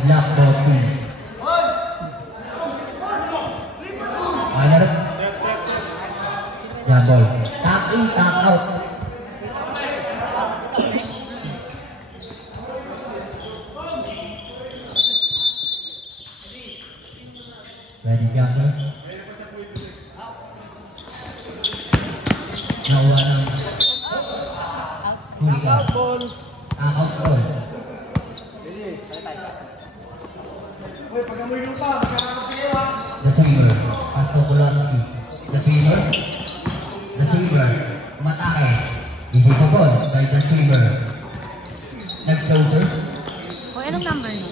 Nag-lock ball. Yan ball. Tap in, tap out. Ready jumper. Nawa ng out ball. Out ball. Receiver. Pasok Kulowski. Receiver. Matake. Easy po po. By receiver. Nag-floater. O, anong number nyo?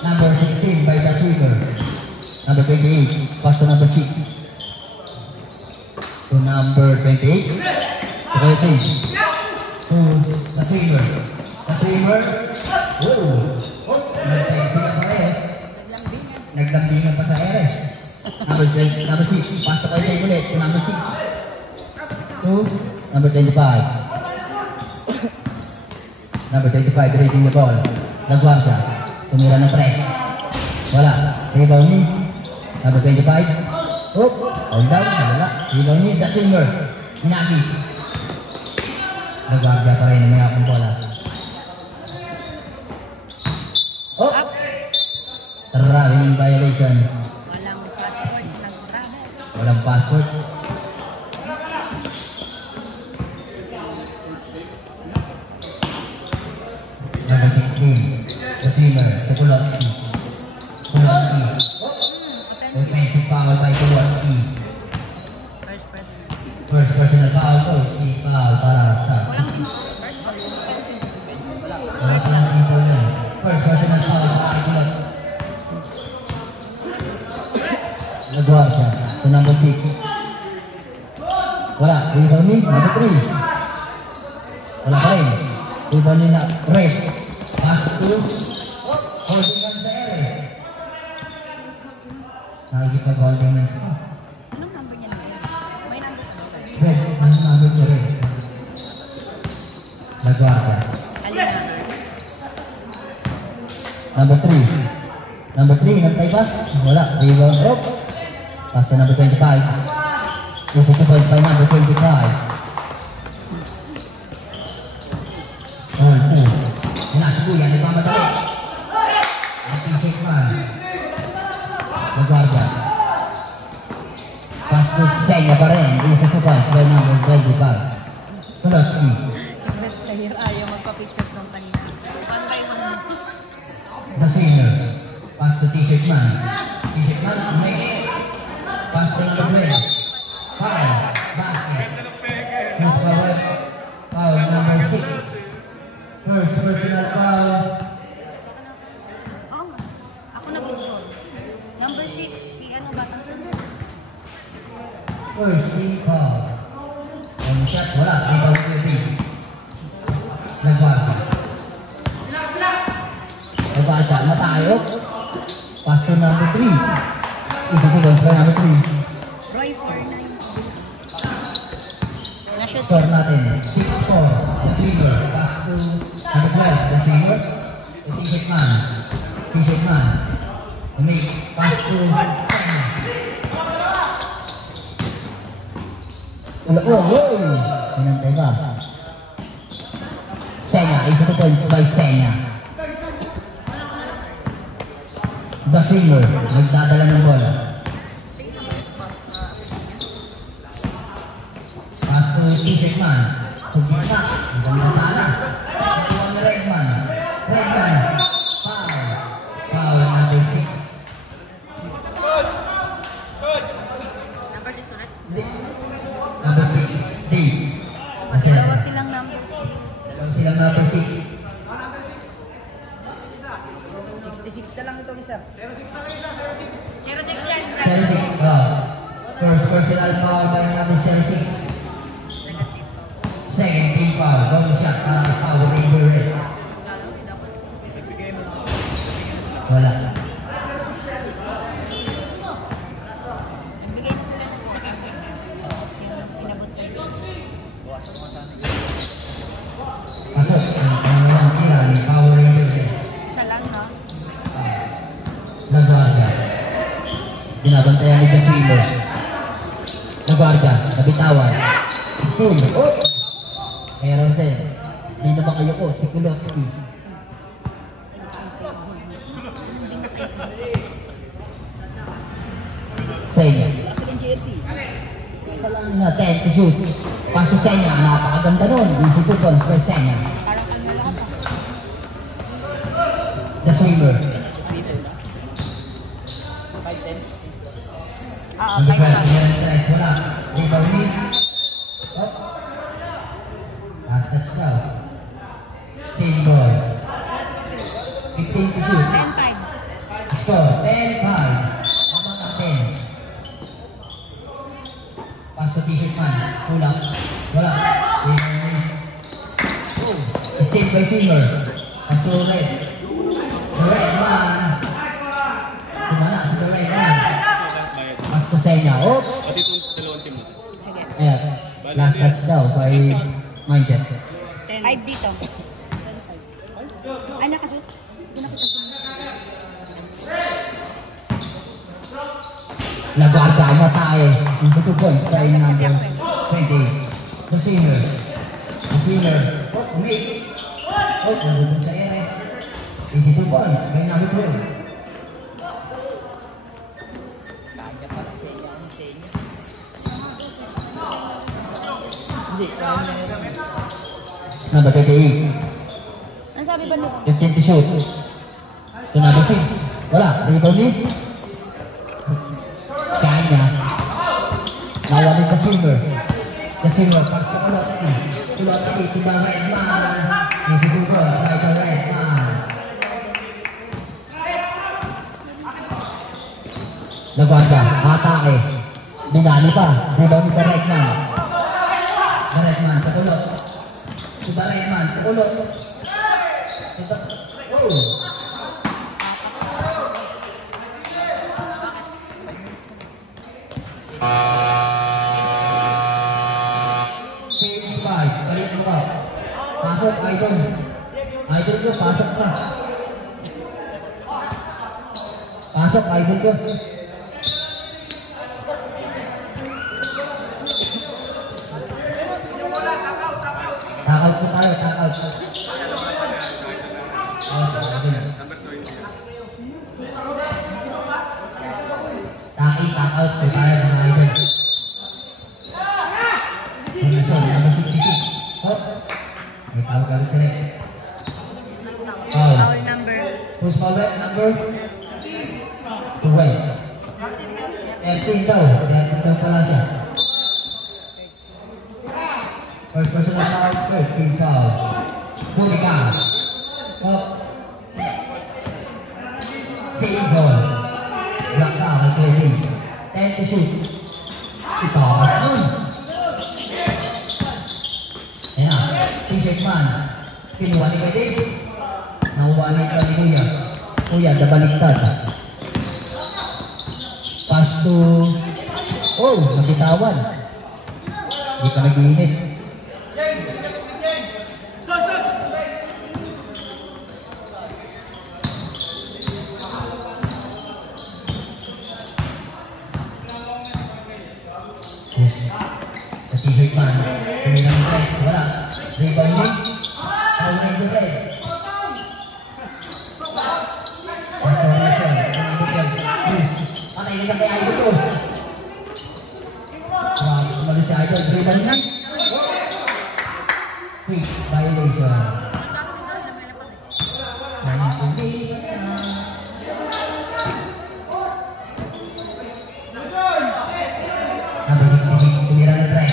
Number 16 by receiver. Number 28. Pass to number 6. To number 28. To 28. To receiver. Receiver. Nag-tayo sila pa rin. Naglambingan pa sa ere. Number 6. Pass to kayo ulit. To number 6. To number 25. Number 25. Rating the ball. Nagwag siya. Tumira ng press. Wala. Rebound ni. Number 25. Oh. All down. Wala. Rebound ni. The Silver. Inaki. Nagwag siya pa rin. May akong bola. Oh. Traveling violation. Walang password. Number 16. Receiver. Kulowski. Offensive foul by Kulowski. First personal foul. Kulowski foul para sa first personal foul para Kulowski. Nagwag siya. So number 6. Wala. Rebound ni. Number 3. Wala pa rin. Rebound ni na. Red. Pass to. Holding on the area. Nakikipag-holding man siya. Anong number niya na? May number siya. Red. Anong number siya red? Nagwag siya. Number 3. Number 3. Nagtay pass. Wala. Rebound. Oh. Pass to number 25. This is the point by number 25. Oh, Nasubuya, nagmamadali. Nag-check man. Nagwarga. Pass to Senya pa rin. This is the point by number 25. Kulowski. Best player ayaw magpa-picture from kanina. One by one. The senior. Pass to T-shirt man. T-shirt man, make it. Pass to the play. Foul. Basket. First foul. Foul number 6. First personal foul. Oo nga. Ako nag-score. Number 6. Si ano batang number? First team foul. On shot. Wala. Rebound to the team. Nagwasa. Nagwasa. Matayo. Pass to number 3. Ito ko doon pa number 3. Roy 4-9. Score natin. 6-4. Receiver. Pass to number 12. Receiver. T-shirt man. T-shirt man. Make. Pass to Senya. Pinantay ba? Senya. Isa to points by Senya. The Silver. Nagdadala ng bola. Pass to T-shirt man. Subit na. Ang ganda sana. Nakuha ni Redman. Redman. Foul. Foul number 6. Number 6 ulit? Number 6. Dave. Dalawa silang number 6. Dalawa silang number 6. 66 na lang itong isa. 06 yan. 06. First personal foul by number 06. Second team foul. Long shot para sa Power Ranger Red. Wala. Nagbigay na sila ng inabot sa ito. Pasok. Ang pangalawang tira ni Power Ranger Red. Isa lang, no? Kaya ni Casino. Nagwarda, nabitawan. Steal. Oh! Meron din. Hindi na kayo ko, si Kulotski. Senya. Sa yung jersey. Isa lang na 10 to shoot. Pass to Senya, napakaganda nun. Easy to goal for Senya. Parang ano lang pa. The swimmer. 5-10. Oo, Ang 5 defense, shots. meron tries, wala. Rebound win. Oh. Last touchdown. Same ball. 15 to shoot. 10-5. Score, 10-5. Abang ang 10. Pass to t-shirt man. Kulang. Wala. Oh. Stayed by swimmer. Pass to red. The red man. Kumana si the red man. Pass to Senya. Oh. Pati itong dalawang team na. Sige. Ayan. Last touchdown by Mindset. 5 dito. Ay, nakashoot. Hindi nakashoot. Nagwarda ang matay. Yung 2 points by number 20. The senior. The senior. Oh, umik. Oh, nandun sa ere. Easy 2 points by number 12. Number 38. Ano sabi ba nito? 15 to shoot. So number 6. Wala. Rebound ni. Kanya. Nawalin ka silver. The silver. Pass to Kulotski. Kulotski to the red man. Easy to go. By the red man. Nagwanda. Atake. Binani pa. Rebound ni the red man. The red man. Sa Kulot. To the red man. Sa Kulot. Oh. Save 5. Balik mo ka. Pasok, Idol. Idol ko, pasok ka. Pasok, Idol ko. Takaw po tayo, takaw. Takaw po tayo, mga Idol. Number 66. Oh. May tawag ka rin sila. Foul. Foul number. Who's foul rep? Number? 12. 13 daw. 13 daw pala siya. First personal foul, first team foul. Bumika. Oh. Same ball. Block down, nag-play. 10 to shoot. Itaas nun. Ayan, t-shirt man. Kinuha ni Kuya Dave. Nakuha ni Kuya. Kuya, nabaliktad. Pass to... Oh, nabitawan. Hindi ka nag-iinit. Sa t-shirt man. Kumilang ng red. Wala. Rebound ni. Foul na yung red. Patay na kay Idol ko. Umalis si Idol. Rebound ni. Quick violation. Number 66, tumira na try.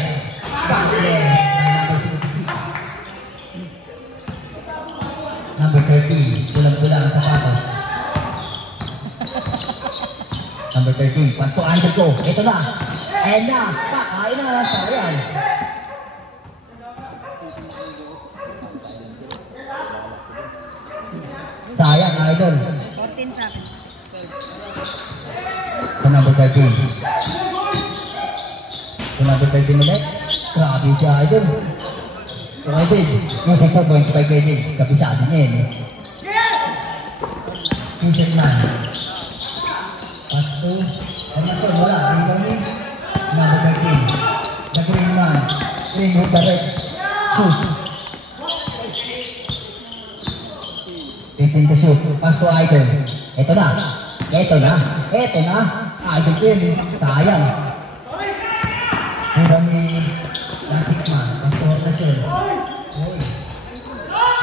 Backless by number 66. Number 13, bulang-bulang ang sapatos. Number 13, pasto Idol ko. Ito na. Ayan na. Pakain na. Sayang. Sayang, Idol. 14 sa akin. Sa number 13. Sa number 13 ulit. Grabe siya, Idol. So, Idol, yung 6 points by Idol. Kabisado niya yun. T-shirt man. Pass to. Ano to? Coronation, wala. Rebound number 13. The green man. Green with the red shoes. 18 to shoot. Pass to Idol. Ito na. Idol ko yun. Sayang. Rebound ni Classic Man. Pass to Coronation. Uy.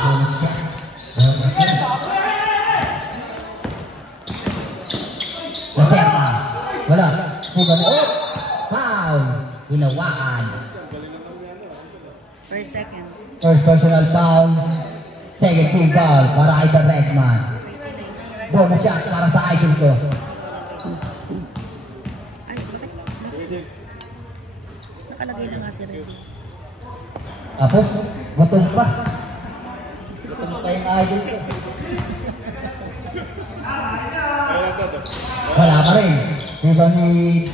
Bonus siya. Nasema. Wala. Fuga mo. Foul. Hinawakan. Per second. First personal foul. Second team foul para kay The Redman. Bonus shot para sa idol ko. Ay, bakit? Nakalagay na nga si Reddy. Tapos, butong pa. Butong pa yung idol ko. Wala pa rin. Diba ni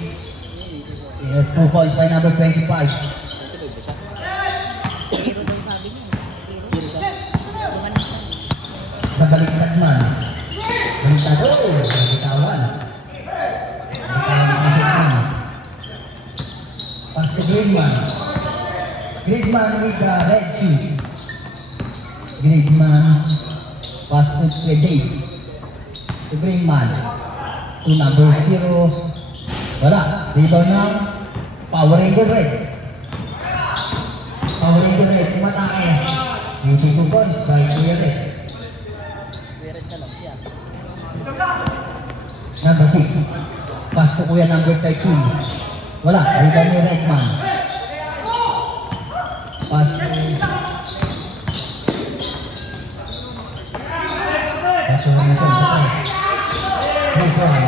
2 points by number 25. Zero daw sabi niya. Zero. Gumanon siya. Nabaliktad man. Baliktad. Oh! Nabitawan. Pass to Greenman. Greenman with the red shoes. Greenman. Pass to Dave. To Greenman. To number 0. Wala. Rebound ng Power Ranger Red. Power Ranger Red. Tumatake. Using 2 points by Kuya Red. Spirit na lang siya. Number 6. Pass to Kuya number 13. Wala. Rebound ni Redman. Pass to... Pass to Wilson. Wilson.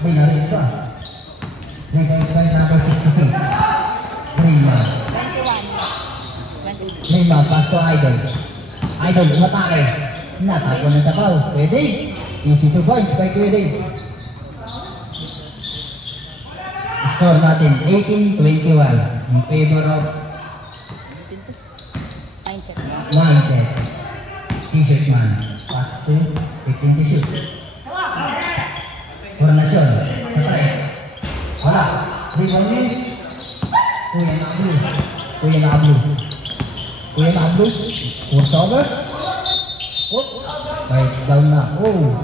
May narin ka. Rebound by number 66. Greenman. 21. Greenman. Pass to Idol. Idol. Tumatake. Natako na sa foul. Pwede. Easy 2 points by Kuya Dave. Score natin 18-21 in favor of Mindset. T-shirt man. Pass to 15 to shoot. Coronation. Sa press. Wala. Rebound ni Kuya Nablu. Kuya Nablu. Force over. Oh. Right down na. Oh.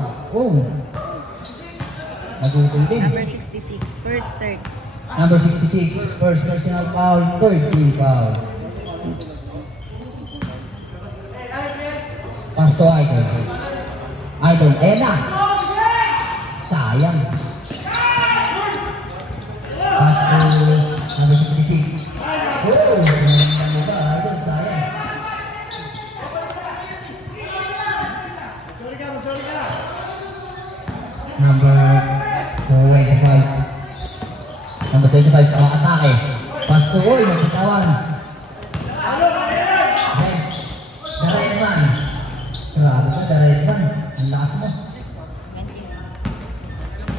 Nagutol din. Number 66. First, third. Number 66, first personal foul, third team foul. Pass to Idol. Idol, na! Sayang. Pass to number 66. Oh, ano ba? Idol, sayang. Number 25. Number 25, atake. Pass to Oy, nagitawan. The Redman. Grabe ka, The Redman. Ang lakas mo. 20.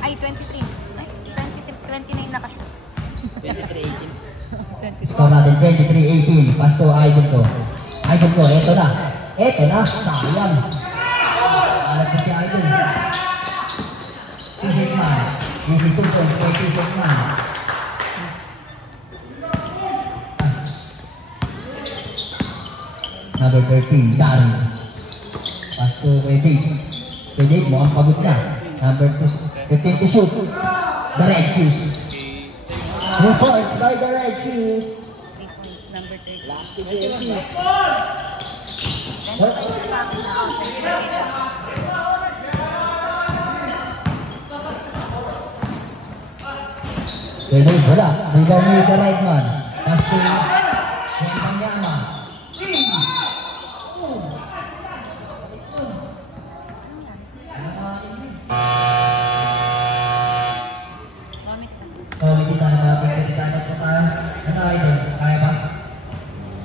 Ay, 23. Ay, 29 nakashoot. 23-18. Score natin 23-18. Pass to Idol ko. Idol ko, eto na. Sayang. Alat ko si Idol. T-shirt man. Easy 2 points kay T-shirt man. Number 13, Daryl. Pass to Dave. Dave, mukhang pagod na. Number 15 to shoot. The Red Shoes. 2 points by the Red Shoes. 3 points, number 30. Last to JMC. Sa akin na out. Dave, wala. Rebound ni The Redman. Pass to Panyama. Gamit ka. So, hindi tayo nakapagkakita pa tayo. Ano, Idol? Kaya ba?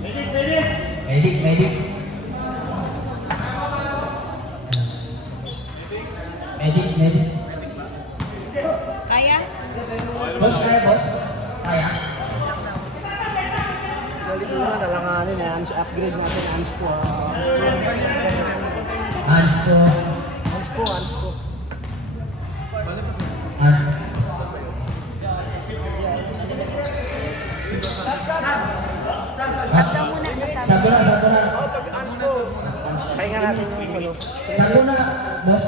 Medic. Medic. Kaya? Boss, kaya boss? Kaya? Galing mo na, nalanganin eh. Upgrade natin, Hans po. Hands to... Hans po. Hands. natin yung ano. Saan na, boss?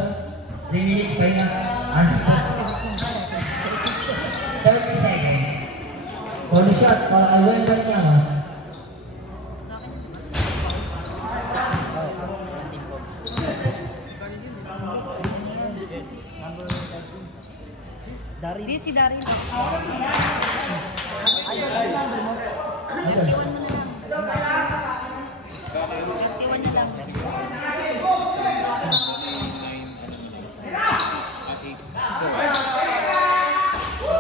3 minutes pa na. Hands po. 30 seconds. All shot, para kay Wendell niya, ha? Hindi si Darin. Ayun. 31 na lang.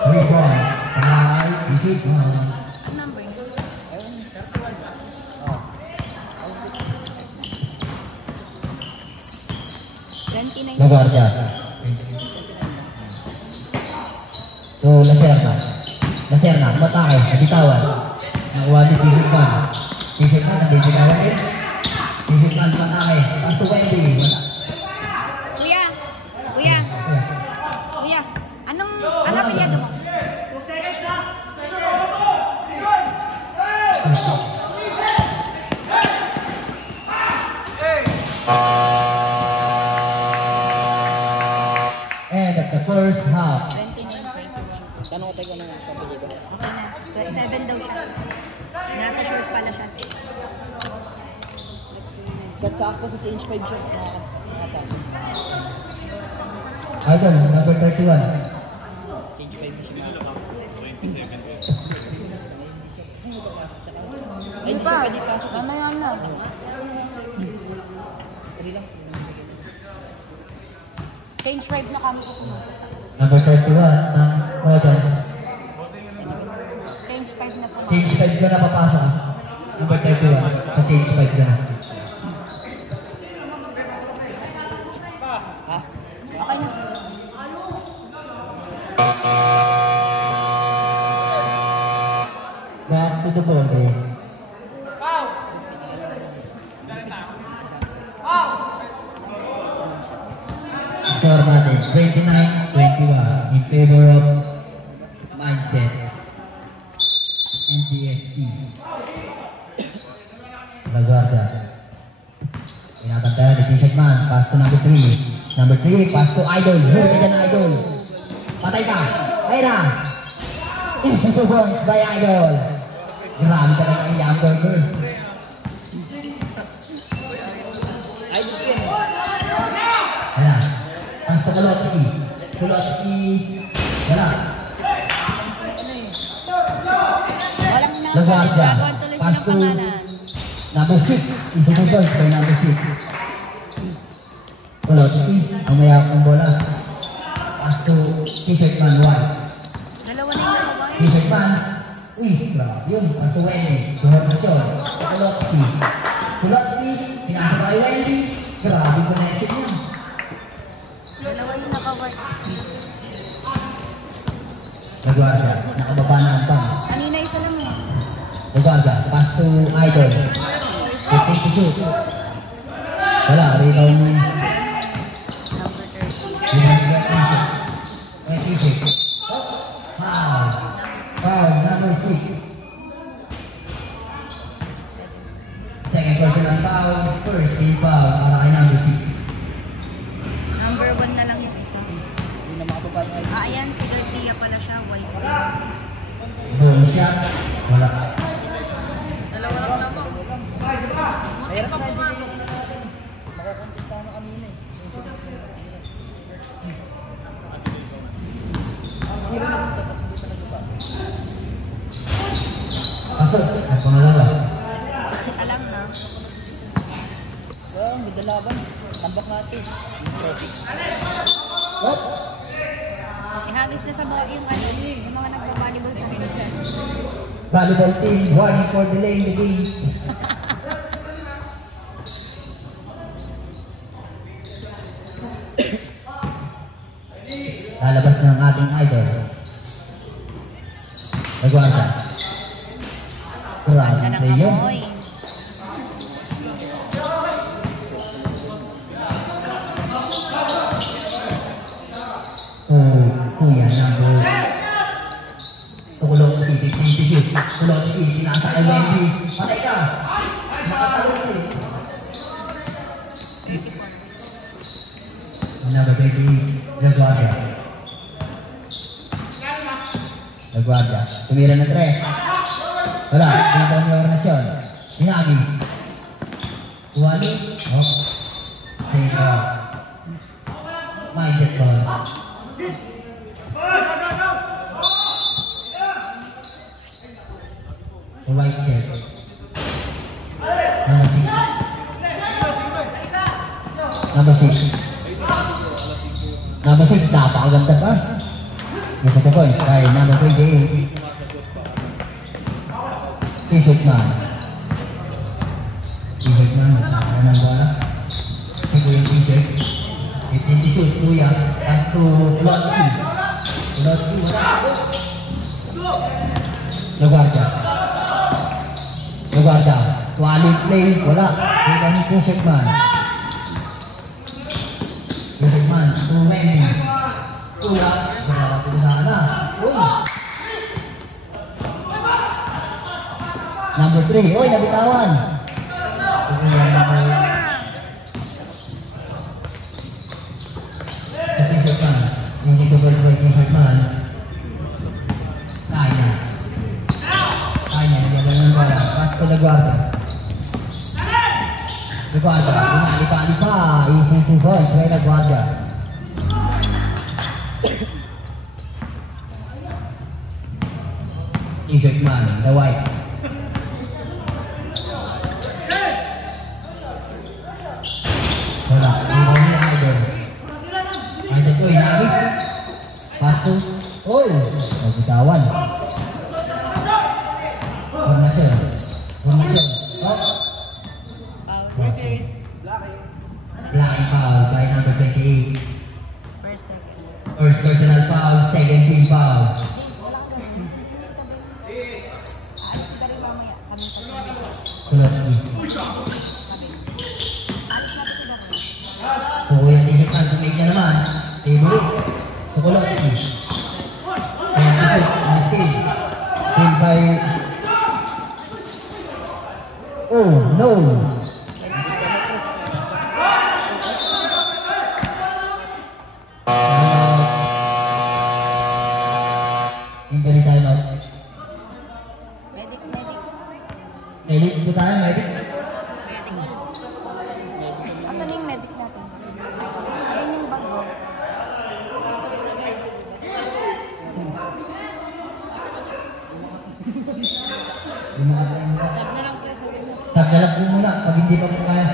Rebounds. Ay, isip mo. Ang number yun? Naguardia. So, Laserna, matake, nabitawan. Nakuha ni Tigitman. Tigitman, nabitawan din. Tigitman, matake. Tapos to Wendy. Kuya! Kuya! Kuya! Anong apelyido mo? And at the first half, 29. Tanong ko tayo ng kapilido. Okay na. 7 daw siya. Nasa short pala siya. Sa sakto sa change 5 siya. Nakapasok. Idol, number 31. Change 5 siya. Ay, hindi siya pwede pasok. Mamaya na. Pwede lang. Change 5 na kami pupunta. Number 31 ng Rodgers. Change 5 na po na. Change 5 ka na papasok. Number 31. Sa change 5 ka na. Ha? Okay na. Back to the ball game. Score natin 29-21 in favor of Mindset and DST. Laguardia. Pinapantayan ni T-shirt man. Pass to number 3. Number 3, pass to Idol. Huli ka dyan, Idol. Patay ka. Ayun na. Into 2 points by Idol. Grabe ka lang ang hamburger. Ay, gusto yan. Wala. Pass to Kulotski. Kulotski. Wala. Walang na. Laguardia. Gagawin tuloy Pass silang to pangalan. number 6. Into 2 points by number 6. Kulotski. Ang mayawak ng bola. Pass to T-shirt man 1. Dalawa na yung nakuha. T-shirt man. Uy, grabe yun. Pass to Wendy. Tuhornasyon. Kulotski. Kulotski. Sinasa kay Wendy. Grabe connection yun. Dalawa yung nakawork. Laguardia. Nakababa na ang pass. Kanina isa lang eh. Laguardia. Pass to Idol. 15 to shoot. Wala. Rebound mo. Number 30. Foul. Foul, number 6. Second personal foul, first team foul para kay number 6. Number 1 na lang yung isa. Hindi na makababa yung Ah, ayan. Si Garcia pala siya. White. Boom shot, wala. Dalawa lang naman. Mahirap na hindi natin makakontesta na kanina eh. Zero na dito kasi dito nagpapasok. Pasok, at pangalawa. Isa lang na. Well, may dalaban. Tambak natin. Oh, Ihagis na sa mga yung mga nagbabalibol sa akin. volleyball team, warning for delay in the game. Lalabas ng ating idol. Laguardia. Grabe Sa na yun. nakamoy. Kuya, number. Kulotski, 50 shoot. Kulotski, pinasa kay Wendy. Patay ka. Makatalong eh. Number 20, Laguardia. Laguardia. Tumira ng 3. Wala. Dito ang ornasyon. Inagi. Tuwali. Oh. Take off. Mindset ball. The white shirt. Number 6. Number 6, napakaganda ka. Gusto ko po, kay number 28. T-shirt man. T-shirt man, ano ang bola? Ito yung t-shirt. 15 t-shirt, kuya. As to lot C. Lot C, wala. Laguardia. Laguardia. Quality play, wala. Ito yung t-shirt man. T-shirt man, too many. Kuya, wala ko sana. Number 3, oy, nabitawan. T-shirt man. Hindi ko birthday t-shirt man. Kaya. Kaya, nagagawa ng bola. Pass ko Laguardia. Laguardia, umali pa. Easy to points kay Laguardia. T-shirt man, the white. Wala, hindi ni Idol. Idol ko, inabis. Pass to. Oh, bitawan. Formation. Formation. Oh. Black foul by number 28. First, second. First personal foul, second team foul. Alis ka rin mamaya. Kami sa Kulotsi. alis na si Dako. Kuya t-shirt man, tumig na naman. Table. Sa Kulotsi. Ayan, t-shirt. Steal. Steal by... Oh, no. Injury time out. Medic. Medic po tayo, medic. Asan yung medic natin? Ayan yung bago. Lumakas na yung Sab na lang, pre. Sab na lang po muna, pag hindi pa po kaya.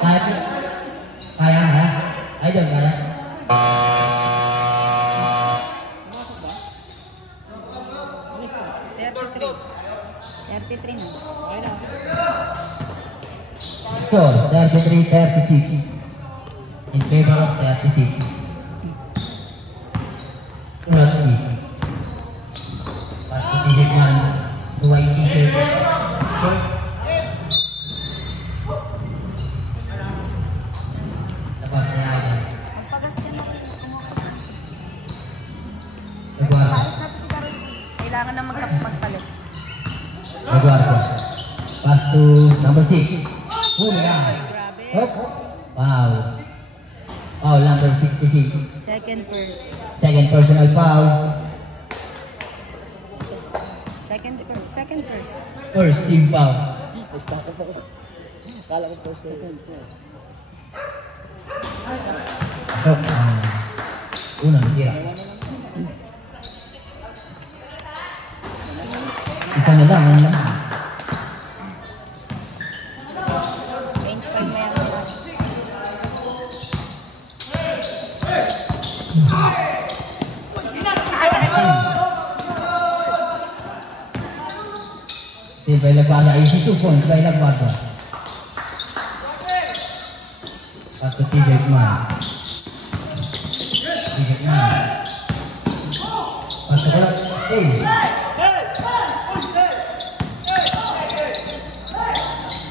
Kaya po. Kaya ha? Idol, kaya? 33 na. Score, 33-36. In favor of 36. Kulotsi. Pass to t-shirt man. To white t-shirt. Score. Tapos na Idol. Magpagas ka na. Laguardia. Paalis natin si Darren. Kailangan na magpalit. Laguardia. Pass to number 6. Huli na. Hop. Wow. Foul number 66. Second first. Second personal foul. Second first. First team foul. Kala ko first second. Hop. Unang tira. Isa na lang. Ano lang. 25 may ako. Still by Laguardia. Easy 2 points by Laguardia. Pass to t-shirt man. T-shirt man. Pass to Kulotsi.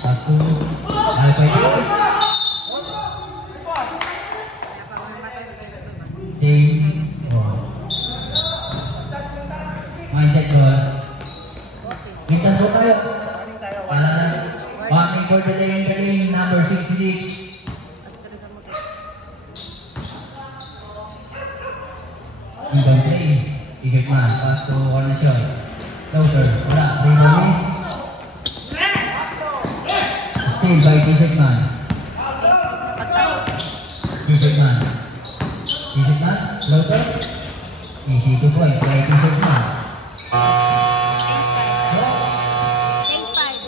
Pass to Alpay. Same. Oh. Mindset goal. Mintas po tayo. Walking for the lane, number 66. Number 3, T-shirt man. Pass to Cornershot. Floater. Wala. Rebound. Steal by T-shirt man. T-shirt man. T-shirt man. Floater. Easy 2 points by T-shirt man.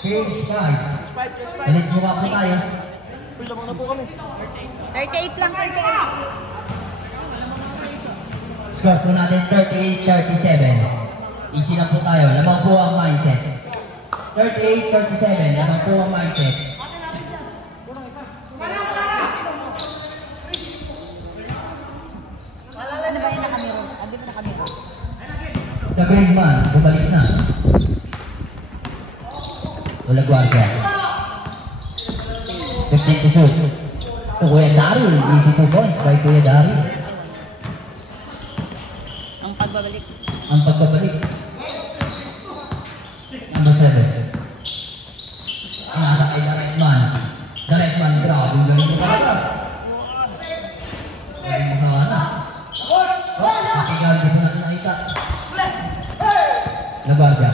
Cage 5. Balik buka po tayo. Uy, lamang na po kami. 38 lang, 38. Score po natin 38-37. Easy lang po tayo. Lamang po ang mindset. 38-37. Lamang po ang mindset. Ano ba yung nakamiro? Ano ba nakamiro? The grade man, bumalik na. Wala guardia. 15 to shoot. To Kuya Daryl. Easy 2 points by Kuya Daryl. Ang pagbabalik. Ang pagkabalik. Number 7. Nasa kay Direct Man. Direct Man, grabe. Galing mo talaga. Galing mo sa wala. Pakigal, di po natin nakita. Labarga.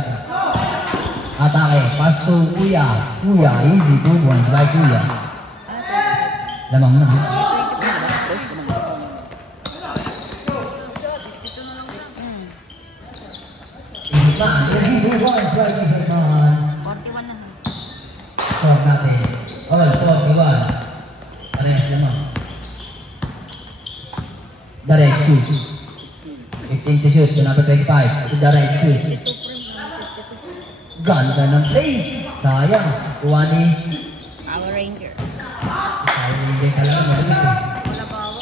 Atake. Pass to Kuya. Kuya, easy 2 points by Kuya. Lamang na. Easy 2 points by Direct Man. 41 na. Score natin. All, 41. Parehas naman. Direct shoot. 15 to shoot. To number 25. To direct shoot. Ganda ng play. Sayang. Kuha ni Power Ranger. Power Ranger talaga. Magalit eh. Wala pa ako.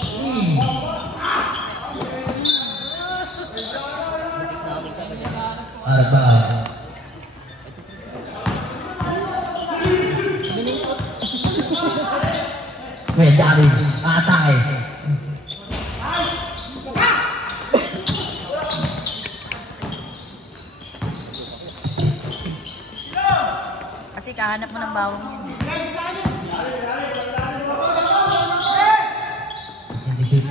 Dami ka pa siya. Arba. Kuya Dari. Atake. Kasi kahanap mo ng bawang yun. Hindi shoot.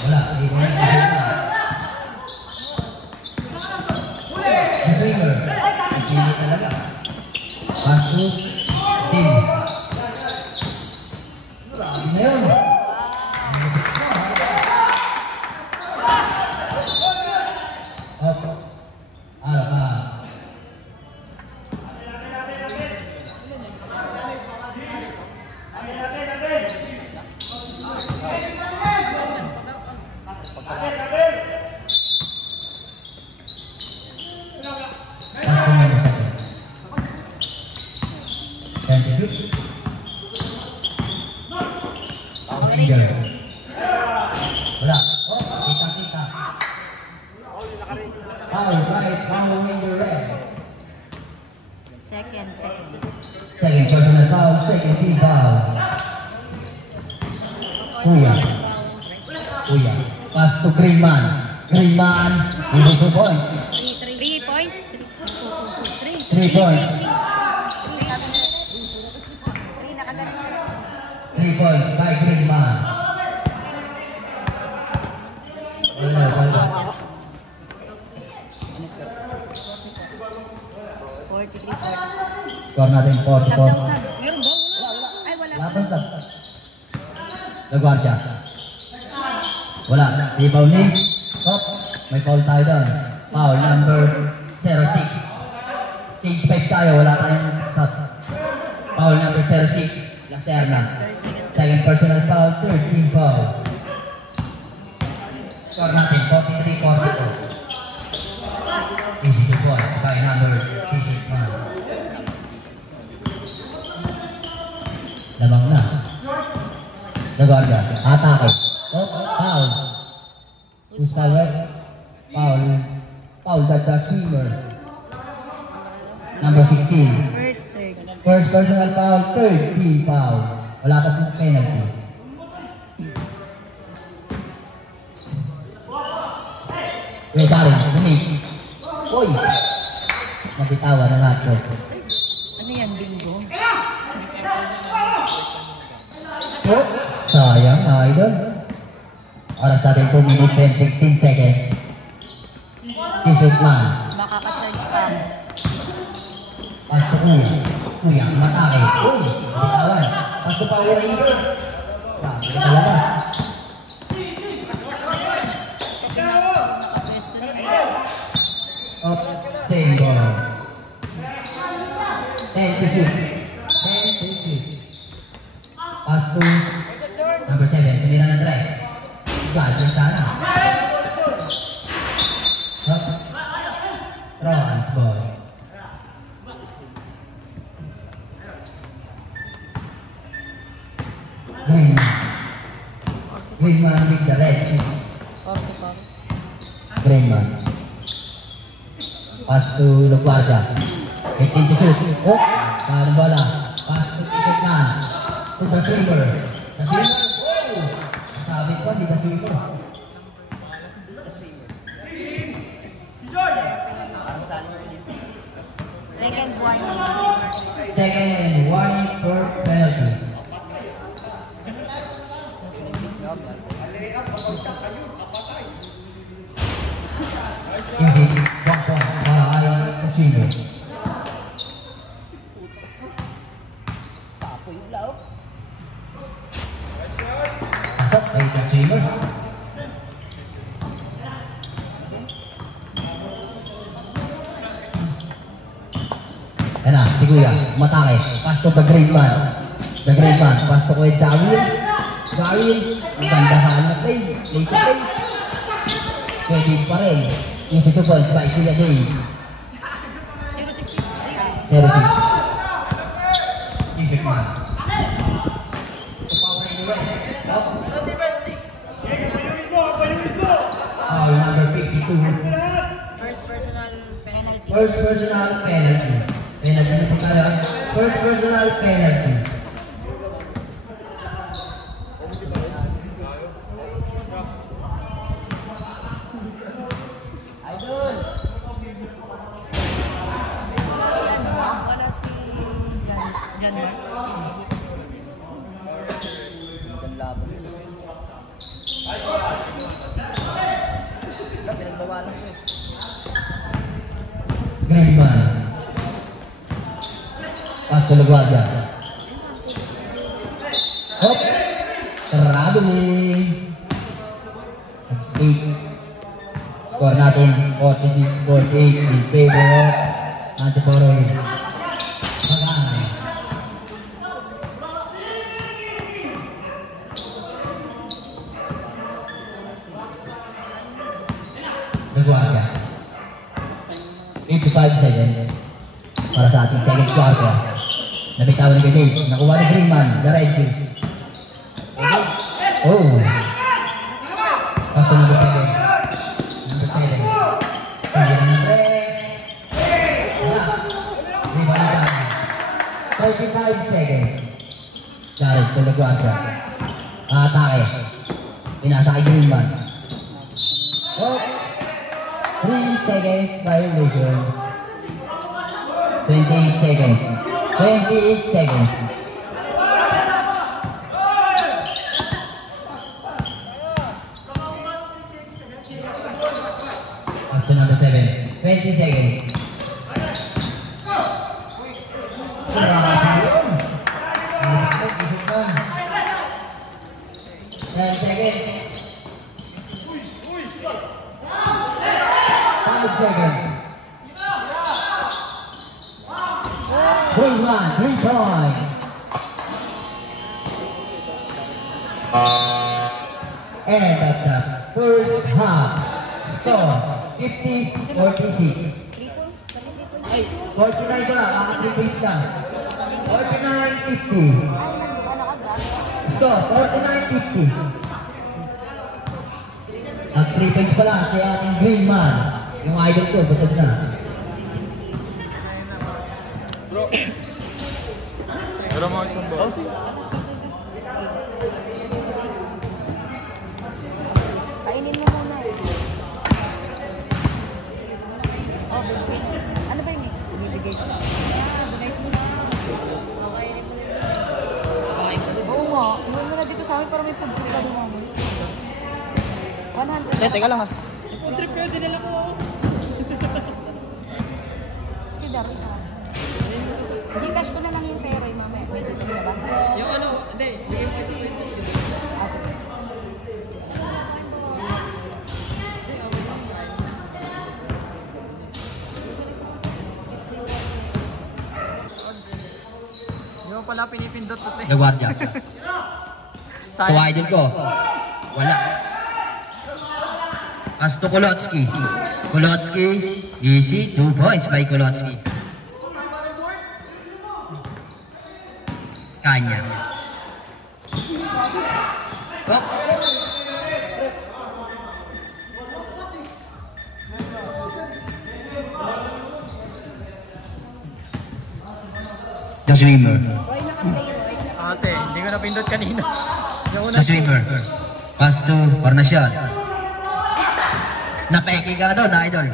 Wala. Hindi ko na. Si Swinger. Swinger talaga. Pass to Sin. Grabe na yun. Opo. Arba. Power Ranger. Wala. Oh, kita-kita. Foul, right, foul in the red. Second. Second personal foul, second team foul. Kuya. Pass to Greenman. Greenman, with 2 points. 3 points. 3 points. 3 nakagaling sila. 3 points by Greenman. Wala. 43. Score natin 44. Sab daw sab. Meron ba? Wala. Ay, wala. Laban sa Laguardia. Wala. Rebound ni Top. May foul tayo doon. Foul number 06. Change 5 tayo. Wala tayong shot. Foul number 06. Lacerna. Second personal foul. Third team foul. Score natin 43-44. Easy 2 points by number 81. Lamang na. Laguardia. Atake. Oh, foul. Who's foul? Foul that the Swimmer. Number 16. First personal foul, third team foul. Wala ka pong penalty. Wait, Darren, lumig. Uy! Nabitawan ng hotdog. Ano yan, bingo? Oh, sayang, idol. Oras natin 2 minutes and 16 seconds. T-shirt man. Makakasal ka. Pasto kuya. Kuya, matake. Uy, bitawan. Pasto pa wala ito. Grabe talaga. Pwesto na. Up, same ball. 10 to shoot. 10 to shoot. Pass to number 7. Tumira ng dress. Gagawin sana. Up. Trans ball. Greenman with the red chip. Greenman. Pass to Luguardia. 18 to shoot. Oh, parang bola. Pass to Greenman. To the silver. The silver. Oh! Sabi ko si the silver. Second warning. Second and warning for penalty. Easy. One point. Para the silver. Pasok kay the silver. Yan na, si Kuya, matake. Pass to the great man. The great man. Pass to kay Darwin. Darwin. Ang ganda sa ano play. Play to play. Pwede pa rin. Easy 2 points by Kuya Dave. 0-6. Easy man. Foul number 52. First personal penalty. First personal penalty. Penalty na po tayo. First personal penalty. Wala si John Mark. Ang laban. Pinagbawalan ko eh. Greenman. Pass to Luguardia. Hop. Sarado ni. That's 8. Score natin 46-48 in favor of Antipolo Hills. Magaan. Luguardia. 85 seconds para sa ating second quarter. Nabitawan ni Dave. Nakuha ni Greenman. The red juice. Oh. Pass to number 7. Number 7. Kaya ng press. Wala. Rebound. 35 seconds. Jared to Luguardia. Atake. Pinasa kay Greenman. Oh. 3 seconds violation. 28 seconds. 28 seconds. Pass to number 7. 20 seconds. 10 seconds. 5 seconds. Greenman, 3 points. End of the first half. Score 50-46. 49 ka, maka-3 points ka. 49-50. Score 49-50. At 3 points pala si ating Greenman. Yung idol ko, butod na. Pero mga isang boss. Kainin mo muna. Oh, bibigay. Ano ba yun eh? Bibigay ko. Bibigay ko na. Kainin mo yun. Oo nga. Iwan mo na dito sa akin para may food ka naman. 100. Teka lang ha. Si Darwin. Gcash ko na lang yung sa'yo, Roy, mamaya. May dito na ba? Yung ano, hindi. Yung yung pala pinipindot ko The Guardia. So, idol ko. Wala. Pass to Kolotsky. Kolotsky. Easy. 2 points by Kolotsky. Kanya. Oh. The swimmer. Roy, naka-play, Roy. ate, hindi ko napindot kanina. Yung una The swimmer. Pass to Fornacion. Napeki ka doon, idol.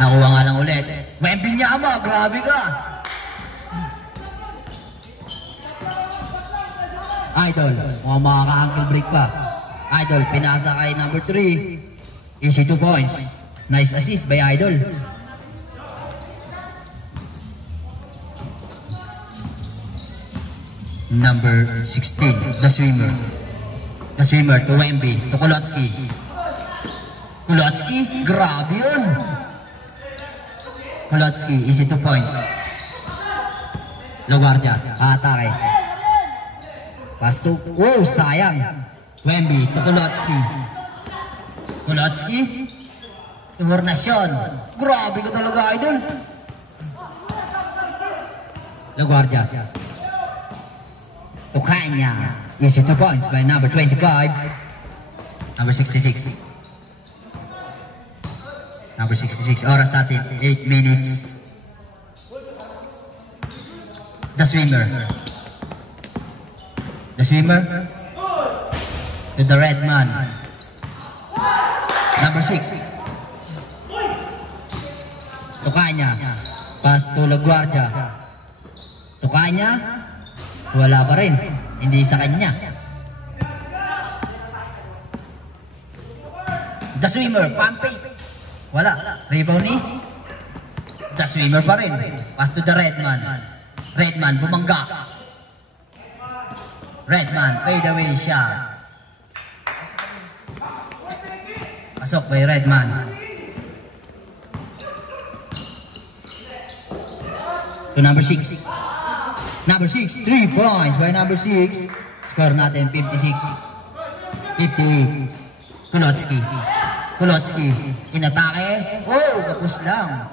Nakuha nga lang ulit. Wemby niya mo, grabe ka. Idol, mukhang makaka-ankle break pa. Idol, pinasa kay number 3. Easy 2 points. Nice assist by Idol. Number 16, the swimmer. The swimmer to Wemby, to Kolotsky. Kolotsky, grabe yun. Kolotsky, easy 2 points. LaGuardia, atake. Pass to, oh, sayang. Wemby to Kolotsky. Kolotsky to Fornacion. Grabe ka talaga, idol. LaGuardia to Kanya. Easy 2 points by number 25. Number 66. Number 66. Oras natin, 8 minutes. The swimmer. The swimmer. To the red man. Number 6. To Kanya. Pass to LaGuardia. To Kanya. Wala pa rin. Hindi sa kanya. The swimmer, pump fake. Wala. Rebound ni the swimmer pa rin. Pass to the red man. Red man, bumangga. Red man, fade away shot. Pasok by red man. To number 6. Number 6, 3 points by number 6. Score natin 56. 58. Kolotsky. Kolotsky. Inatake. Oh, kapos lang.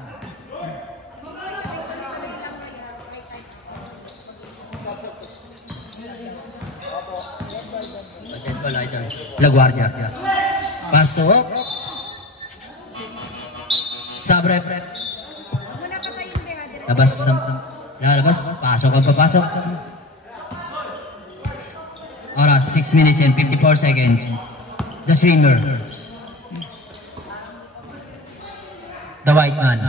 LaGuardia. Pass to up. Sabrep. Huwag mo na patayin, Beha. Labas. Lalabas. Pasok ang papasok. Oras, 6 minutes and 54 seconds. The swimmer. The white man.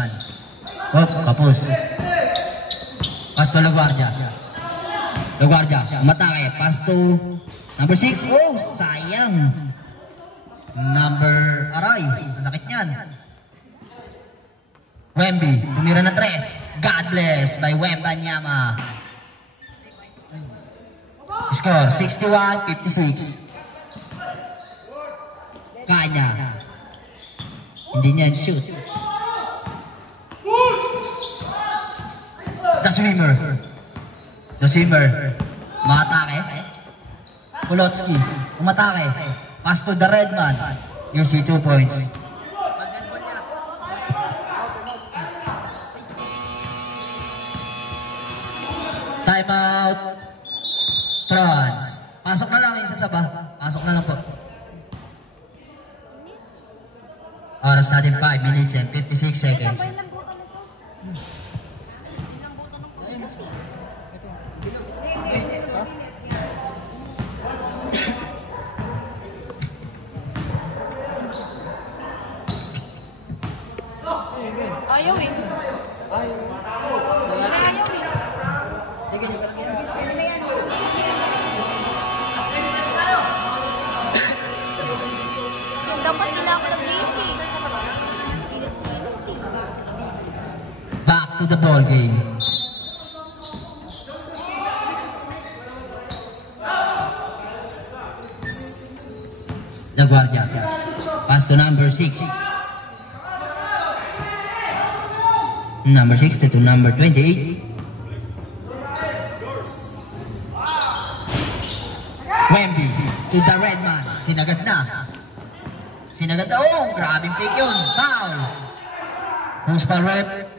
Oh, kapos. Pass to LaGuardia. LaGuardia, matake. Pass to number 6. Oh, sayang. Number, aray, ang sakit niyan. Wemby, tumira na 3. God bless by Wembanyama. Score, 61-56. Kanya. Hindi niyan shoot. The swimmer. The swimmer. Matake. Kolotsky. Umatake. Pass to the red man. You see 2 points. Time out. Trans. Pasok na lang yung sasaba. Pasok na lang po. Oras natin 5 minutes and 56 seconds. Sabay lang buto nito. Ilang buto ng food kasi. Hindi. Ayaw eh. Ayaw eh. Pwede na yan. Dapat nila ako nag-busy. Back to the ball game. La Guardia. Pass to number 6. Number 6 to number 28. Wemby to the red man. Sinagat na. Sinagat na. Oh, grabing pick yun. Foul. Who's foul rep?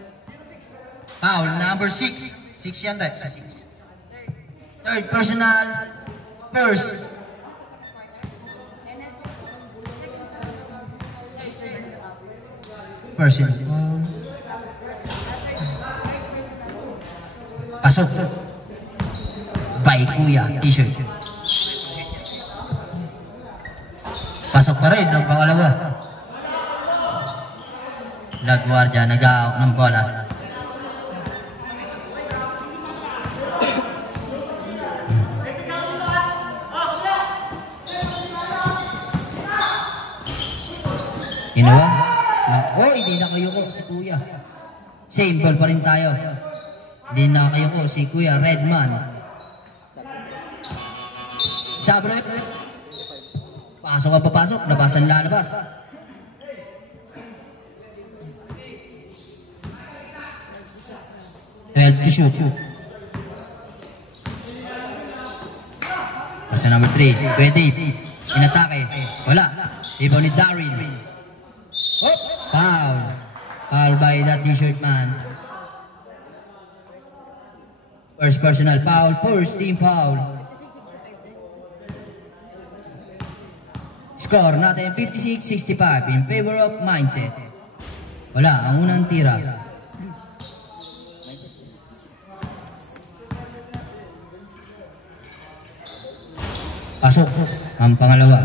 Foul, number 6. 6 yan rep sa 6. Third personal. First. Personal. Pasok. By Kuya, t-shirt. Pasok pa rin ng pangalawa. La Guardia nag-out ng bola. Ginawa? Oh, hindi na kayo ko si Kuya. Same ball pa rin tayo. Hindi na kayo ko si Kuya Redman. Sabre. Pasok ka papasok. Labasan lalabas. To shoot. Pasa number 3. Pwede. Inatake. Wala. Ibaw ni Darin. Oh! Foul. Foul by the t-shirt man. First personal foul. First team foul. Score natin 56-65 in favor of Mindset. Wala. Ang unang tira. Pasok ang pangalawa.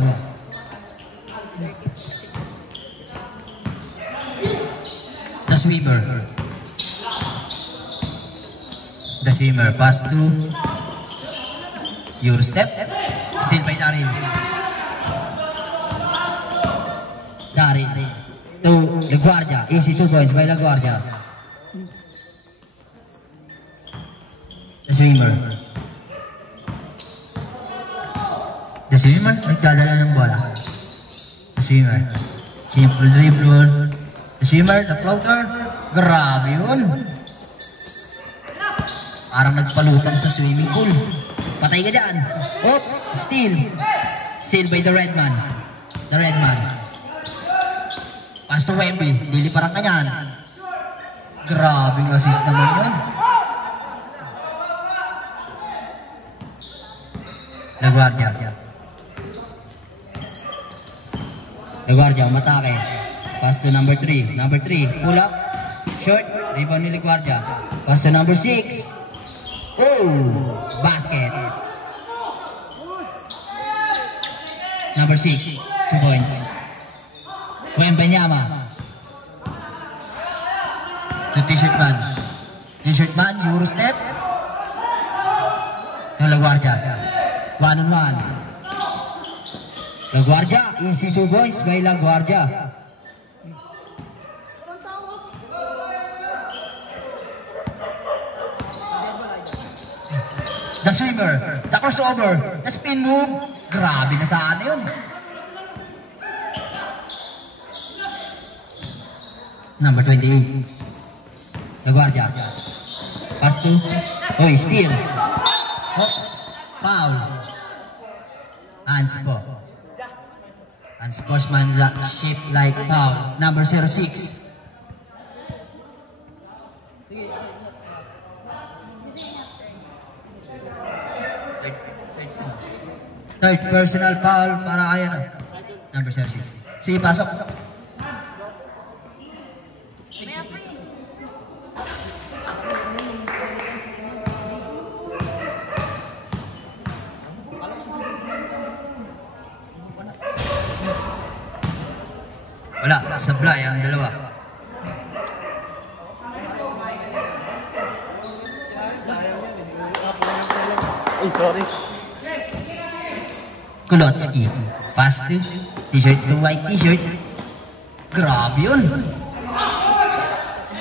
The swimmer. The swimmer pass to your step. Still by Darin. Darin to La Guardia. Easy 2 points by La Guardia. The swimmer. The swimmer, nagdadala ng bola. The swimmer. Simple dribble. The swimmer, the floater. Grabe yun. Parang nagpalutan sa swimming pool. Patay ka dyan. Oh, steal. Steal by the red man. The red man. Pass to Wemby. Dili parang kanyan. Grabing assist naman yun. La Guardia. La Guardia, umatake. Pass to number 3. Number 3, pull up. Short. Rebound ni La Guardia. Pass to number 6. Oh! Basket. Number 6. 2 points. Wembanyama. To t-shirt man. T-shirt man, Euro step. To La Guardia. 1-on-1. La Guardia, easy 2 points by La Guardia. The swimmer, the crossover, the spin move. Grabe na saan yun. Number 28. La Guardia. Pass to. Oy, steal. Oh, foul. Hands po. Unsportsmanship like foul. Number 06. Third personal foul para kaya na. Number 06. Sige, pasok. Wala, sablay ang dalawa. Ay, sorry. Kulotsky. Pass to T-shirt to white t-shirt. Grabe yun.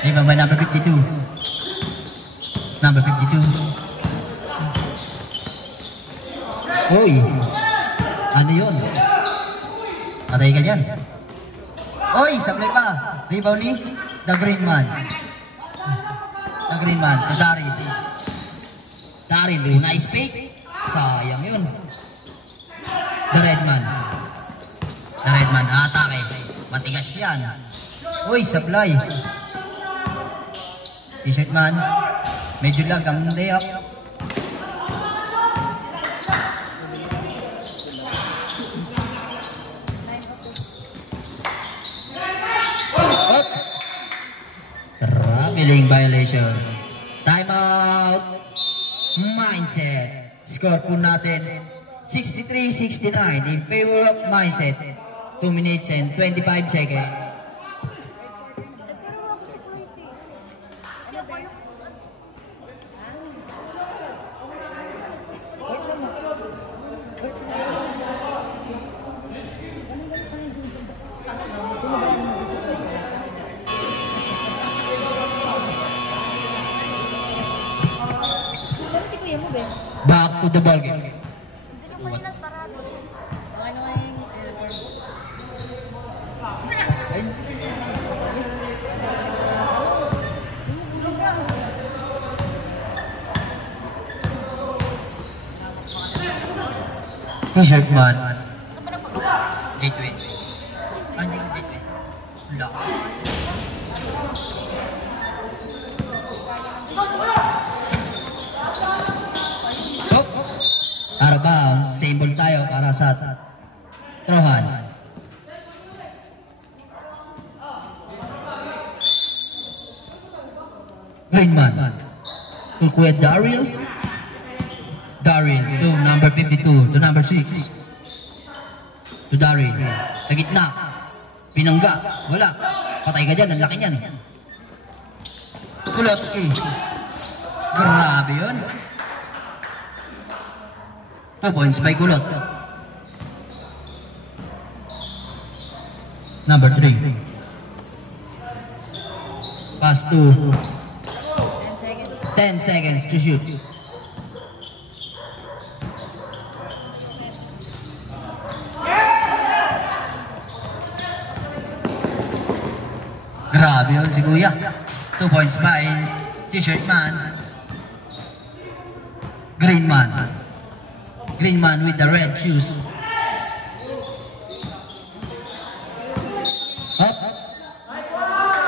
Rebound by number 52. Number 52. Uy. Ano yun? Patay ka dyan. Uy, sablay pa. Rebound ni The Green Man. The Green Man. Daryl. Daryl, nice fake. Sayang yun. The Red Man. The Red Man, atake. Matigas yan. Uy, sablay. T-shirt man. Medyo lag ang layup. Up. Traveling violation. Time out. Mindset. Score po natin 63-69 in favor of Mindset. 2 minutes and 25 seconds. Sabi si Kuya mo, Ben. Back to the ball game. Hindi ka pa rin nagparado. Ano nga yung airport? T-shirt man. Gateway. Ano yung gateway? Wala. Oh! Out of bounds. Same ball tayo para sa throw hands. Green man. To Kuya Daryl. Daryl to number 52 to number 6. To Daryl. Sa gitna. Pinangga. Wala. Patay ka dyan. Ang laki niyan. Kulotsky. Grabe yun. 2 points by Kulot. Number 3. Pass to 10 seconds to shoot. Grabe yun si Kuya. 2 points by T-shirt man. Green man. Green man with the red shoes. Up.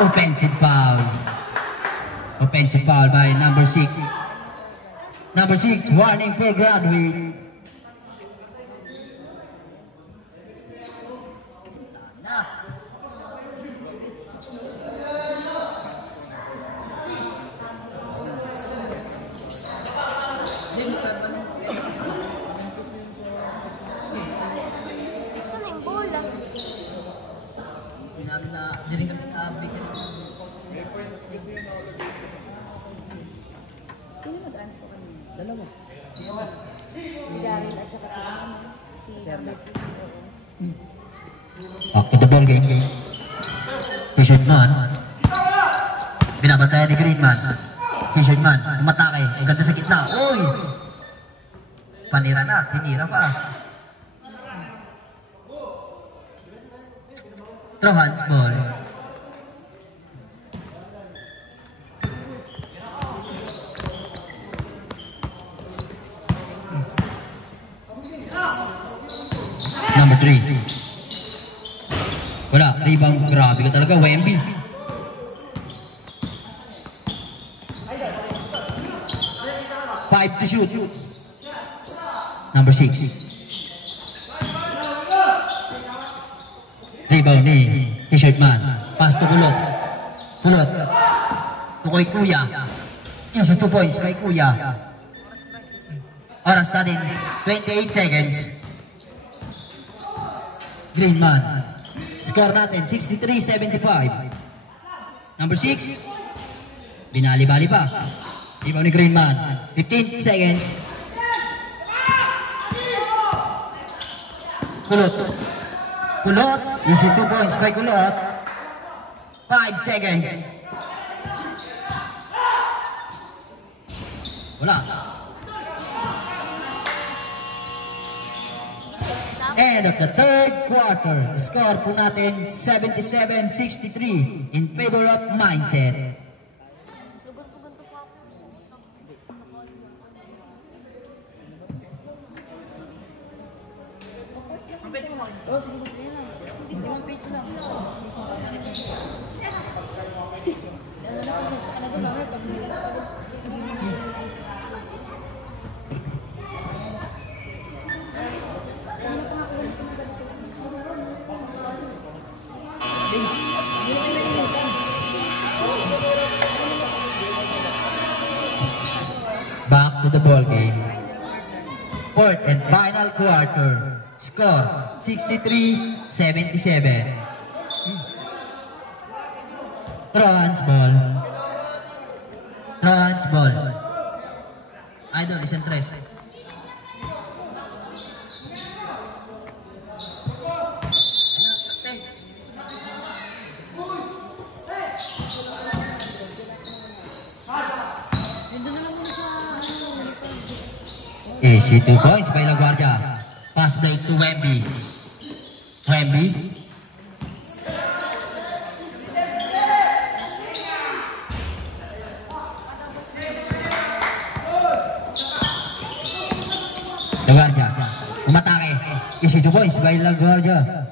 Offensive foul. Offensive foul by number 6. Number 6, warning for graduate. Saan yung bola? Sinabi na, di rin kami nabigyan. Sino nag-answer kanina? Dalawa. Si Daryl at saka si number 6. Back to the ball game. T-shirt man. Binabantayan ni Green man. T-shirt man. Umatake. Ang ganda sa gitna. Uy! Panira na. Tinira pa. Throw hands ball. Number 3. Wala. Rebound. Grabe ka talaga. Wemby. Five to shoot. Number 6. Rebound ni T-shirt man. Pass to Kulot. Kulot. To kay Kuya. Yes, 2 points by Kuya. Oras natin. 28 seconds. Green man. Score natin. 63-75. Number 6. Binali-bali pa. Rebound ni Green man. 15 seconds. Kulot. Kulot, easy 2 points by Kulot. 5 seconds. Wala. End of the third quarter. Score po natin 77-63 in favor of Mindset. Luganto-ganto pa ako. Back to the ball game. Fourth and final quarter. Score 63-77. Trans ball. Trans ball. Idol, isang tres. Easy 2 points by LaGuardia. Pass break to Wemby. Wemby. LaGuardia. Umatake. Easy 2 points by LaGuardia.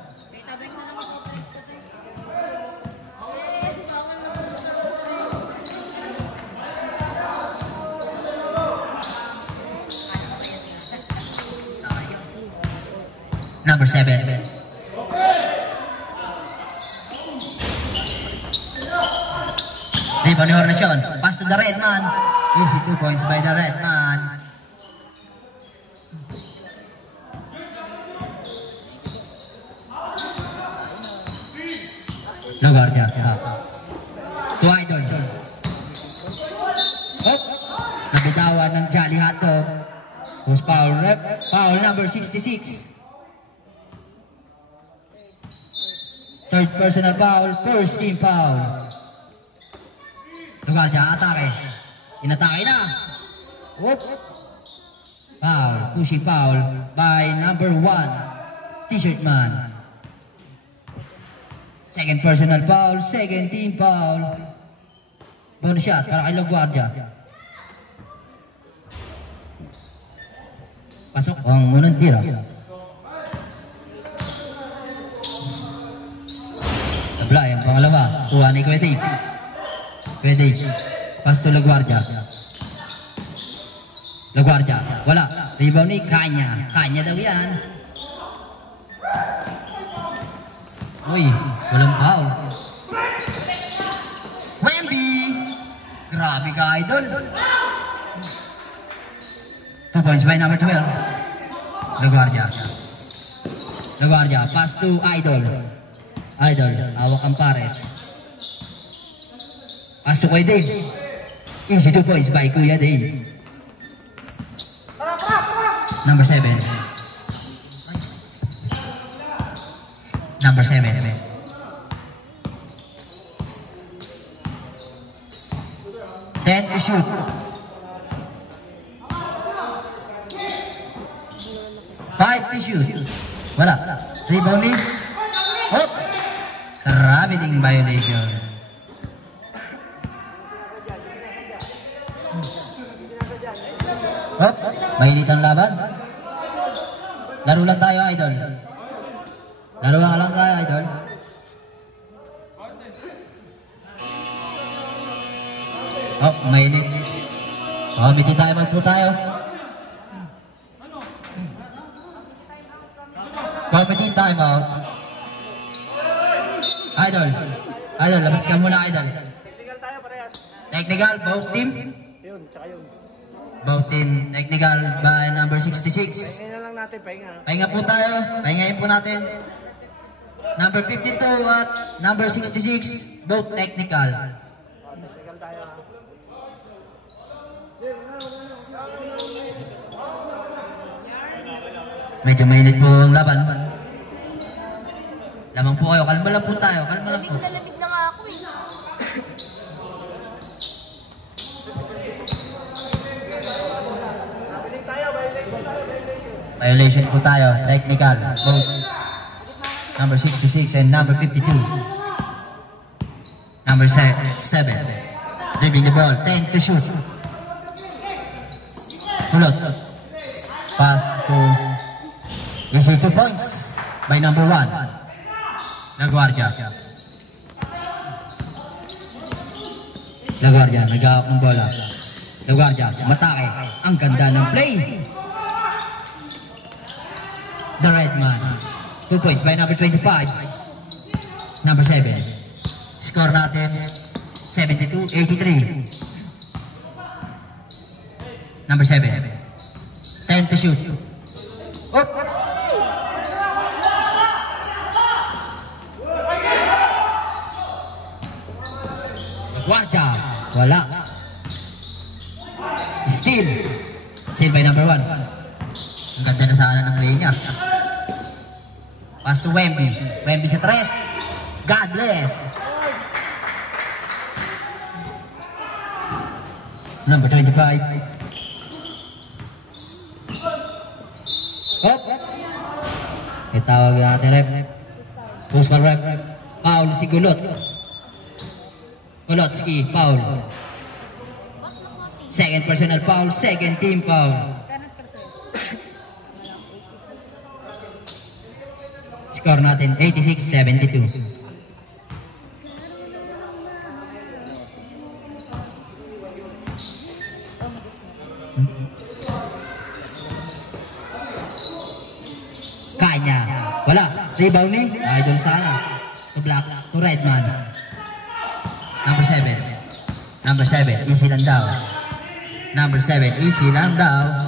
Number 7. Rebound ni Hornacion. Pass to the red man. Easy 2 points by the red man. LaGuardia. To Idol. Oh! Nabitawan ng Jolly Hotdog. Who's foul? Foul number 66. Third personal foul, first team foul. LaGuardia, atake. Inatake na. Whoop. Foul, pushing foul by number 1, T-shirt man. Second personal foul, second team foul. Bonus shot para kay LaGuardia. Pasok ang unang tira. Sablay, ang pangalawa. Kuha ni Kuya Dave. Kuya Dave. Pass to LaGuardia. LaGuardia. Wala. Rebound ni Kanya. Kanya daw yan. Uy, walang foul. Wemby. Grabe ka, Idol. 2 points by number 12. LaGuardia. LaGuardia. Pass to Idol. Idol, awak ang pares. Pass to Kuya Dave. Easy 2 points by Kuya Dave. Number 7. Number 7. 10 to shoot. Five to shoot. Wala. Rebound ni. Oh! Traveling violation. Oh, mainit ang laban. Laro lang tayo, Idol. Laro lang tayo, Idol. Oh, mainit. Oh, bitin tayo, magpo tayo. Committee time out. Idol. Idol, labas ka muna, Idol. Technical tayo parehas. Technical, both team. Yun, tsaka yun. Both team, technical by number 66. Pahinga lang natin, pahinga. Pahinga po tayo. Pahingayin po natin. Number 52 at number 66, both technical. Technical tayo ha. Medyo mainit po ang laban. Lamang po kayo. Kalma lang po tayo. Kalma lang po. Lamig na lamig na nga ako eh. Violation po tayo. Technical. Both. Number 66 and number 52. Number 7. Leaving the ball. 10 to shoot. Kulot. Pass to easy 2 points by number 1. LaGuardia. LaGuardia. Nag-aak ng bola. LaGuardia. Matake. Ang ganda ng play. The right man. 2 points by number 25. Number 7. Score natin 72-83. Number 7. 10 to shoot. Up. Guardia. Wala. Steal. Steal by number 1. Ang ganda na sana ng play niya. Pass to Wemby. Wemby sa 3. God bless. Number 25. Hop. Itawag natin rep. Post ball rep. Foul si Gulot. Gulotski, foul. Second personal foul, second team foul. Score natin 86-72. Kanya. Wala. Rebound ni Idol sana. To block. To Redman. Number 7. Number 7. Easy lang daw. Number 7. Easy lang daw.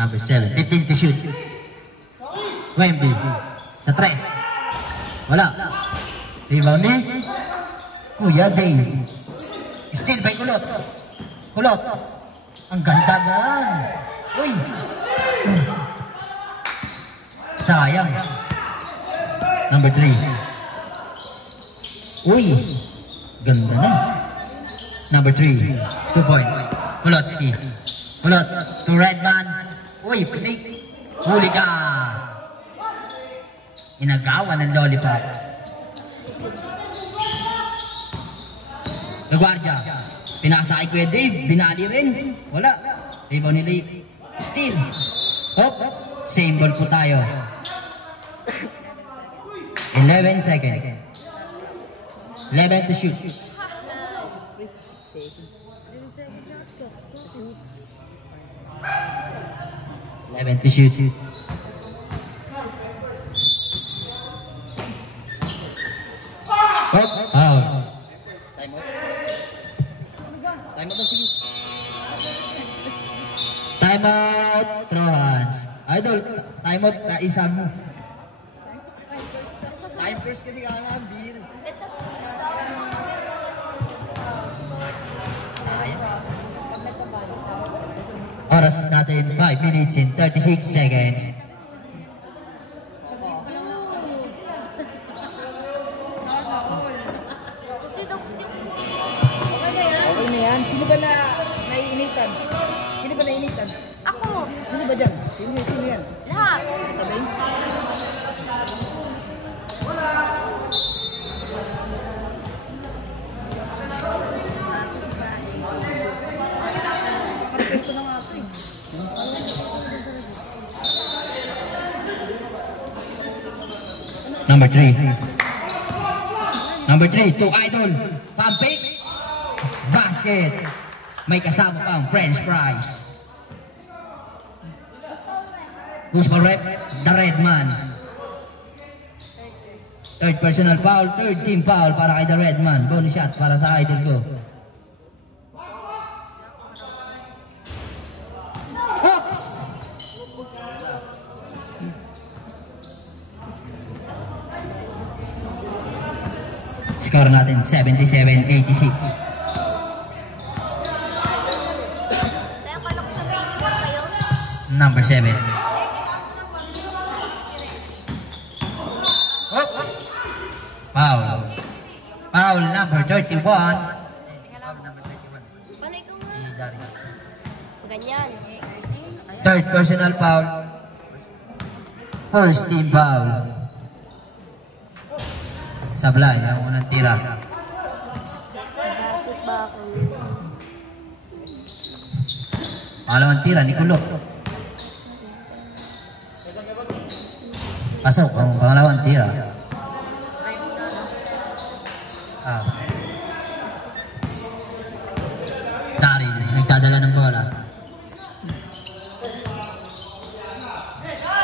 Number 7. 15 to shoot. Wemby. Sa 3. Wala. Rebound ni Kuya Dave. Still by Kulot. Kulot. Ang ganda naman. Uy. Sayang. Number 3. Uy. Ganda na. Number 3. 2 points. Kulotski. Kulot. To Redman. Uy. Huli ka. Inagawa ng lollipop. LaGuardia. Pinasa kay Kuya Dave. Binali rin. Wala. Rebound ni Lee. Steal. Hop. Same ball po tayo. 11 seconds. 11 to shoot. 11 to shoot. Hop. Foul. Time out, sige. Time out. Throw hands. Idol, time out na isa mo. Time first kasi kaya nga, beer. Oras natin 5 minutes and 36 seconds. Okay na yan. Sino ba na naiinitan? Sino ba naiinitan? Ako. Sino ba dyan? Sino yan? Lahat. Si Tabing? Perfecto na nga ako eh. Number 3. Number 3, to Idol. Pampik. Basket. May kasama pang French fries. Who's for rep? The Redman. Third personal foul, third team foul para kay The Redman. Bonus shot para sa Idol ko. Oops! Score natin 77-86. Kaya pala ko sa Facebook kayo. Number 7. Hop! 21. Teka lang. Number 21. Paano ikaw nga? Si Dari. Ganyan. Third personal foul. First team foul. Sablay, ang unang tira. Pangalawang tira ni Kulot. Pasok ang pangalawang tira. Dari, nagdadala ng bola.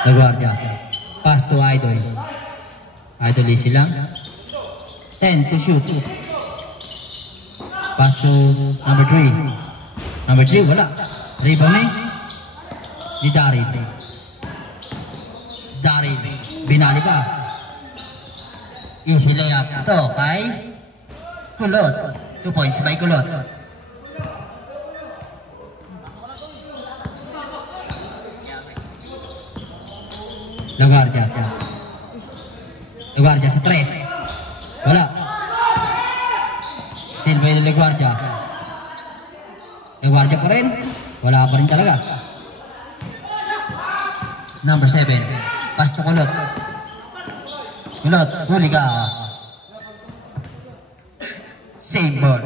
LaGuardia. Pass to Idol. Idol easy lang. 10 to shoot. Pass to number 3. Number 3, wala. Rebound ni Dari. Dari, binali pa. Easy layup to kay Kulot. 2 points by Kulot. LaGuardia. LaGuardia sa 3. Wala. Still by LaGuardia. LaGuardia pa rin. Wala pa rin talaga. Number 7. Pass to Kulot. Kulot, huli ka. Save ball.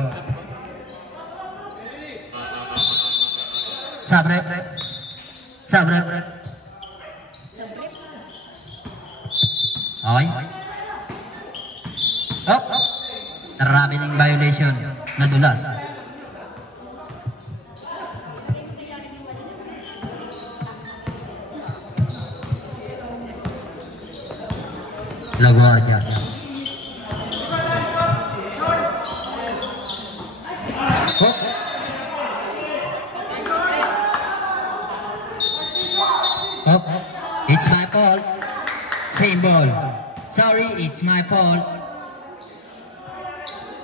Sabrep. Sabrep. Okay. Oh. Traveling violation. Nadulas. LaGuardia. Oh. Oh. It's my fault. Same ball. Sorry, it's my fault.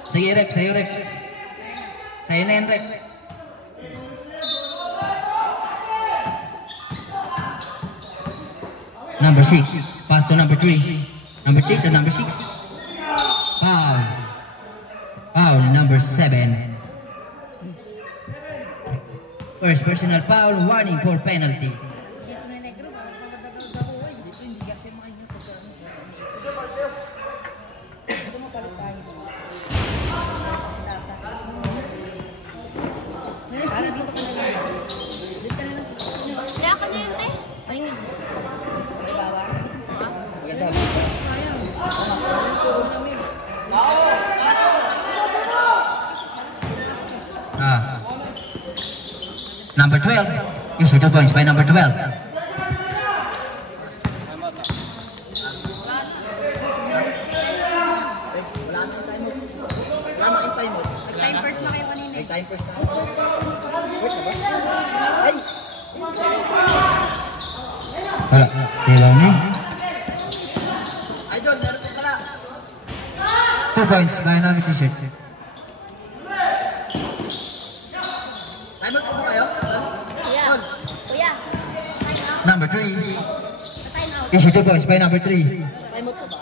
Sige, rep. Sa'yo, rep. Sa'yo na yan, rep. Number 6. Pass to number 3. Number 3 to number 6. Foul. Foul, number 7. First personal foul, warning for penalty. Number 12. You see 2 points by number 12. Time first na kayo kanina. Time first na. First na ba? Ay! Wala. Dilaw ni. Idol, meron po pala. 2 points by number t-shirt. Time out po ba kayo? Kuya. Kuya. Number 3. Time out. You see 2 points by number 3. Time out po ba?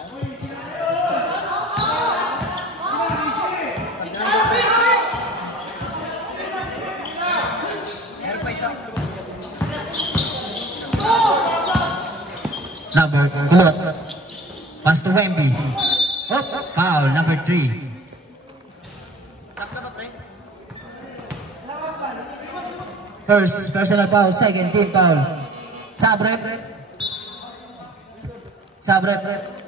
Meron pa isa. Number Kulot. Pass to Wemby. Oh, foul, number 3. Sap na ba, pre? First personal foul, second team foul. Sabrep. Sabrep.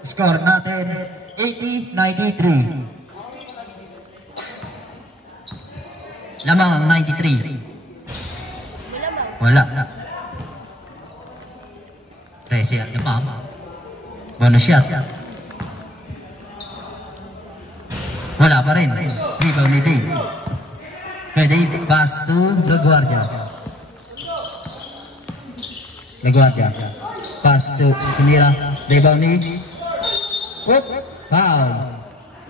Score natin 80-93. Lamang ang 93. Wala. 13 at pa. Bonus shot. Wala pa rin. Rebound ni Dave. Pwede pass to LaGuardia. LaGuardia. Pass to Pinira. Rebound ni. Whoop. Foul.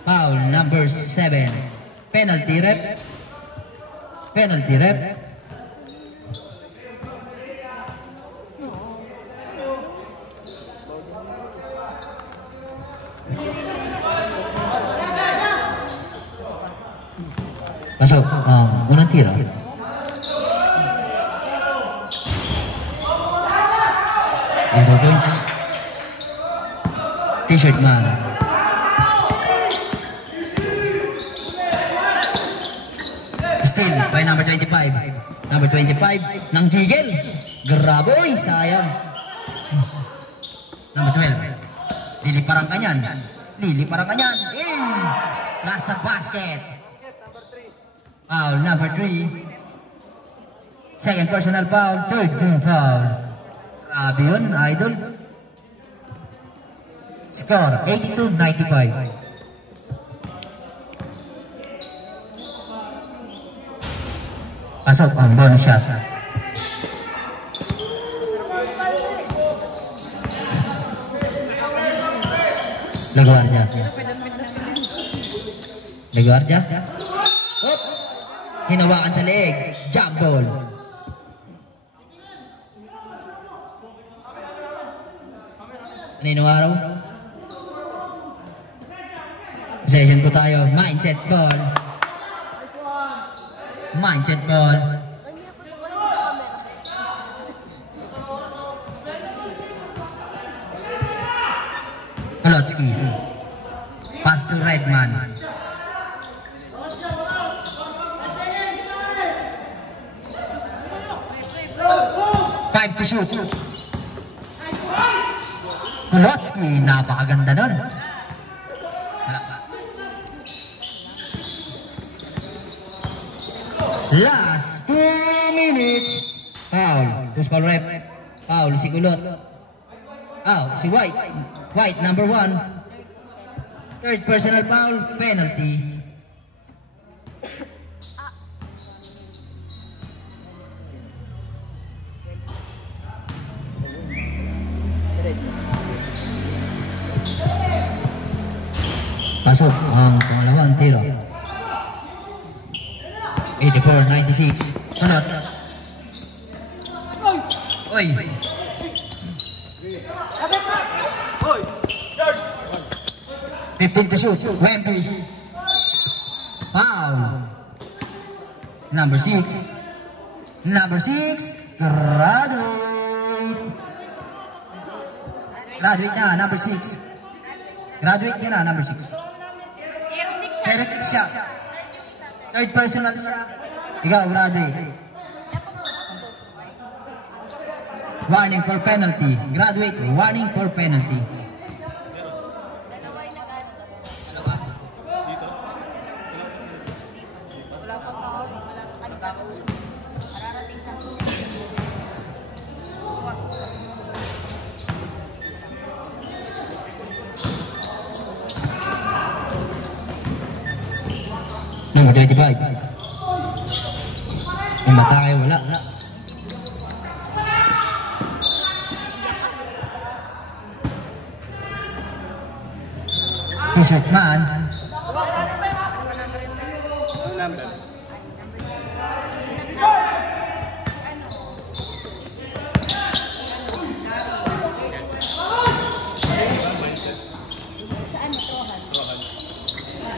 Foul number 7. Penalty rep. Penalty rep. Pasok ang unang tiro. Into points. T-shirt man. Still by number 25. Number 25 ng Gigel. Graboy, sayang. Number 12. Liliparang kanyan. Liliparang kanyan. Nasa basket. Foul number 3. Second personal foul. Third team foul. Grabe yun, idol. Score 82-95. Pasok ang bonus shot. Laguardia. Laguardia. Hop! Hinawakan sa leeg. Jump ball. Kaninong araw? Session po tayo. Mindset ball. Mindset ball. Kolotsky. Pass to Redman. Time to shoot. Kolotsky, napakaganda nun. Last 2 minutes. Foul. Who's foul rep? Foul si Kulot. Si White. White, number 1. Third personal foul, penalty. Pasok ang pangalawang tiro. 84-96. Sunod. Oy. 15 to shoot. Wemby. Foul. Number 6. Number 6. Graduate. Graduate na, number 6. Graduate niya na, number 6. 06 siya. Third personal siya. Ikaw, graduate. Warning for penalty. Graduate, warning for penalty. Number 25. Yung mata kayo, wala. T-shirt man.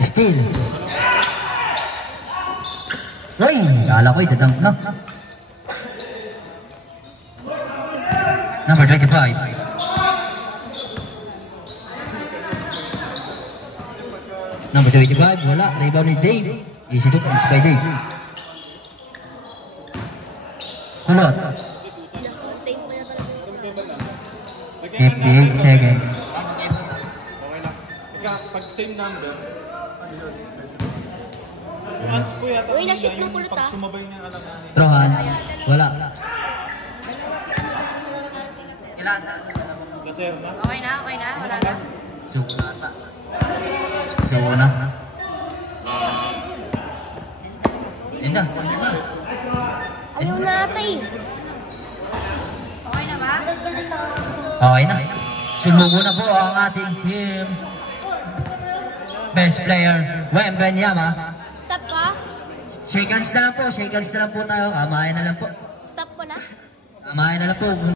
Still. Uy, kala ko itadunk na. Number 25. Number 25, wala. Rebound ni Dave. Easy to points by Dave. Kulot. 58 seconds. Pag same number, hands po yata. Uy, na-shoot ng Kulot, pag sumabay niya alam na. Throw hands. Wala. Kasero na? Okay na, wala na. Suko na ata. Suko na. Yan na. Ayaw na ata eh. Okay na ba? Okay na. Sumuko na po ang ating team. Best player, Wembenyama. Stop ka? Shake hands na lang po. Shake hands na lang po tayo. Kamain na lang po. Stop ko na? Kamain na lang po.